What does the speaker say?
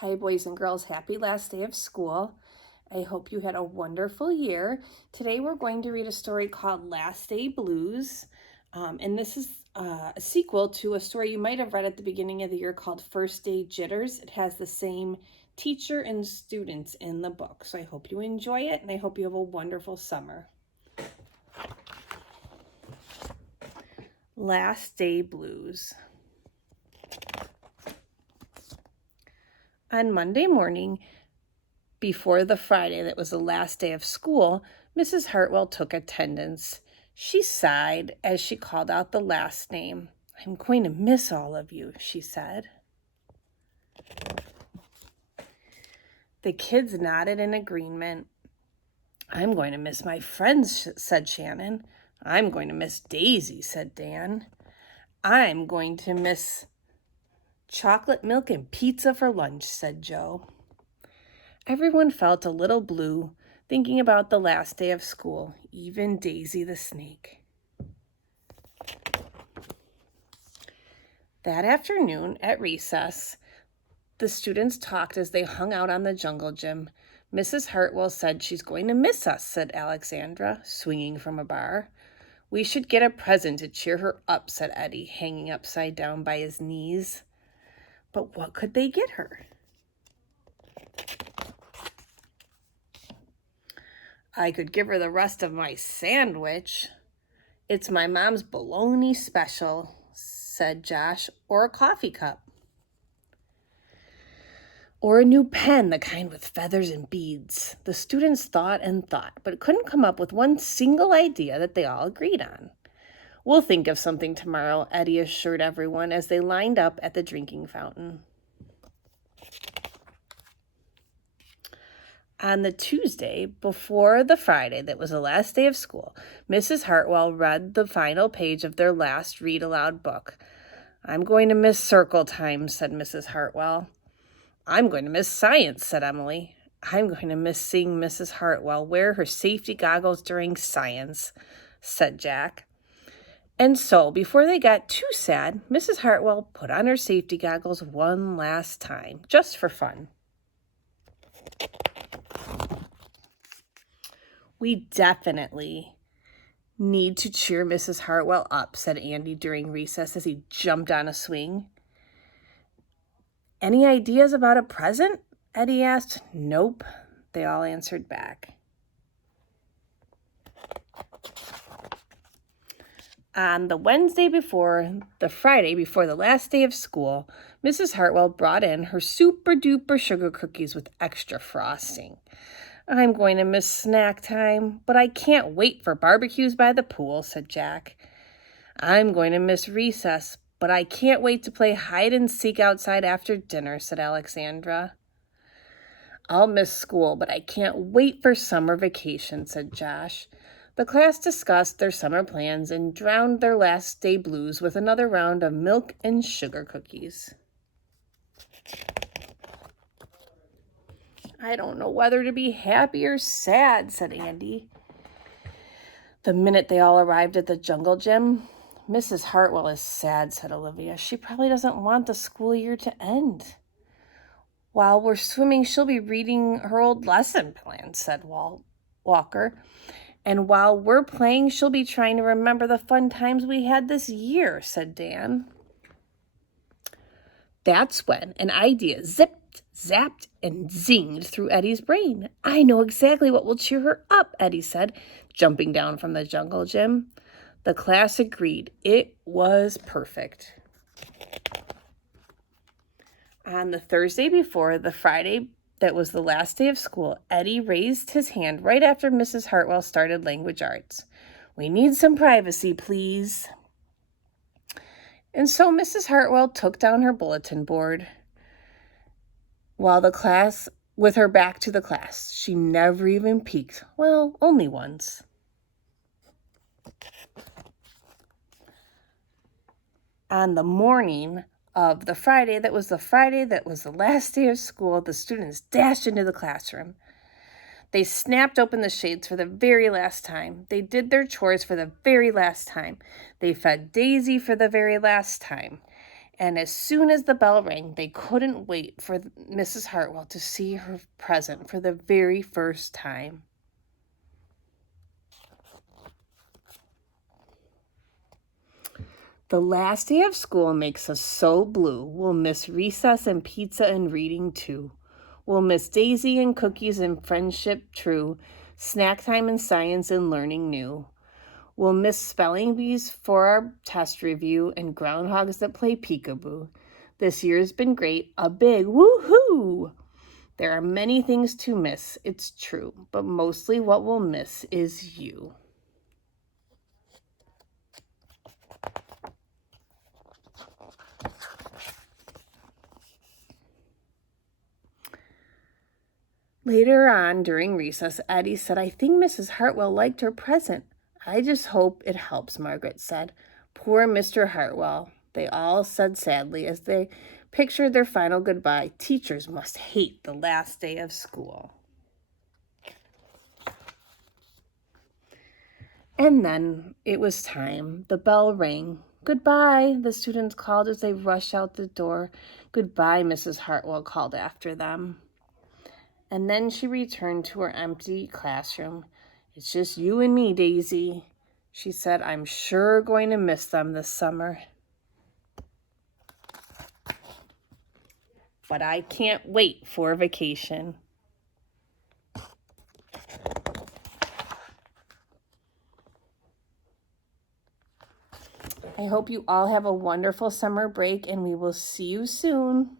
Hi, boys and girls. Happy last day of school. I hope you had a wonderful year. Today we're going to read a story called Last Day Blues. And this is a sequel to a story you might have read at the beginning of the year called First Day Jitters. It has the same teacher and students in the book. So I hope you enjoy it, and I hope you have a wonderful summer. Last Day Blues. On Monday morning, before the Friday that was the last day of school, Mrs. Hartwell took attendance. She sighed as she called out the last name. "I'm going to miss all of you," she said. The kids nodded in agreement. "I'm going to miss my friends," said Shannon. "I'm going to miss Daisy," said Dan. "I'm going to miss chocolate milk and pizza for lunch," said Joe. Everyone felt a little blue thinking about the last day of school, even Daisy the snake. That afternoon at recess, the students talked as they hung out on the jungle gym. "Mrs. Hartwell said she's going to miss us," said Alexandra, swinging from a bar. "We should get a present to cheer her up," said Eddie, hanging upside down by his knees. But what could they get her? "I could give her the rest of my sandwich. It's my mom's bologna special," said Josh, "or a coffee cup. Or a new pen, the kind with feathers and beads." The students thought and thought, but couldn't come up with one single idea that they all agreed on. "We'll think of something tomorrow," Eddie assured everyone as they lined up at the drinking fountain. On the Tuesday before the Friday that was the last day of school, Mrs. Hartwell read the final page of their last read-aloud book. "I'm going to miss circle time," said Mrs. Hartwell. "I'm going to miss science," said Emily. "I'm going to miss seeing Mrs. Hartwell wear her safety goggles during science," said Jack. And so, before they got too sad, Mrs. Hartwell put on her safety goggles one last time, just for fun. "We definitely need to cheer Mrs. Hartwell up," said Andy during recess as he jumped on a swing. "Any ideas about a present?" Eddie asked. "Nope," they all answered back. On the Wednesday before the Friday before the last day of school, Mrs. Hartwell brought in her super-duper sugar cookies with extra frosting. "I'm going to miss snack time, but I can't wait for barbecues by the pool," said Jack. "I'm going to miss recess, but I can't wait to play hide and seek outside after dinner," said Alexandra. "I'll miss school, but I can't wait for summer vacation," said Josh. The class discussed their summer plans and drowned their last day blues with another round of milk and sugar cookies. "I don't know whether to be happy or sad," said Andy. The minute they all arrived at the jungle gym, "Mrs. Hartwell is sad," said Olivia. "She probably doesn't want the school year to end." "While we're swimming, she'll be reading her old lesson plan," said Walker. "And while we're playing, she'll be trying to remember the fun times we had this year," said Dan. That's when an idea zipped, zapped, and zinged through Eddie's brain. "I know exactly what will cheer her up," Eddie said, jumping down from the jungle gym. The class agreed. It was perfect. On the Thursday before the Friday that was the last day of school, Eddie raised his hand right after Mrs. Hartwell started language arts. "We need some privacy, please." And so Mrs. Hartwell took down her bulletin board with her back to the class. She never even peeked. Well, only once. On the morning of the Friday that was the last day of school, the students dashed into the classroom. They snapped open the shades for the very last time. They did their chores for the very last time. They fed Daisy for the very last time. And as soon as the bell rang, they couldn't wait for Mrs. Hartwell to see her present for the very first time. The last day of school makes us so blue. We'll miss recess and pizza and reading too. We'll miss Daisy and cookies and friendship true, snack time and science and learning new. We'll miss spelling bees for our test review and groundhogs that play peekaboo. This year's been great, a big woohoo! There are many things to miss, it's true, but mostly what we'll miss is you. Later on, during recess, Eddie said, I think Mrs. Hartwell liked her present. I just hope it helps, Margaret said. Poor Mr. Hartwell, they all said sadly as they pictured their final goodbye. Teachers must hate the last day of school. And then it was time. The bell rang. Goodbye, the students called as they rushed out the door. Goodbye, Mrs. Hartwell called after them. And then she returned to her empty classroom. It's just you and me, Daisy. She said, I'm sure going to miss them this summer. But I can't wait for vacation. I hope you all have a wonderful summer break, and we will see you soon.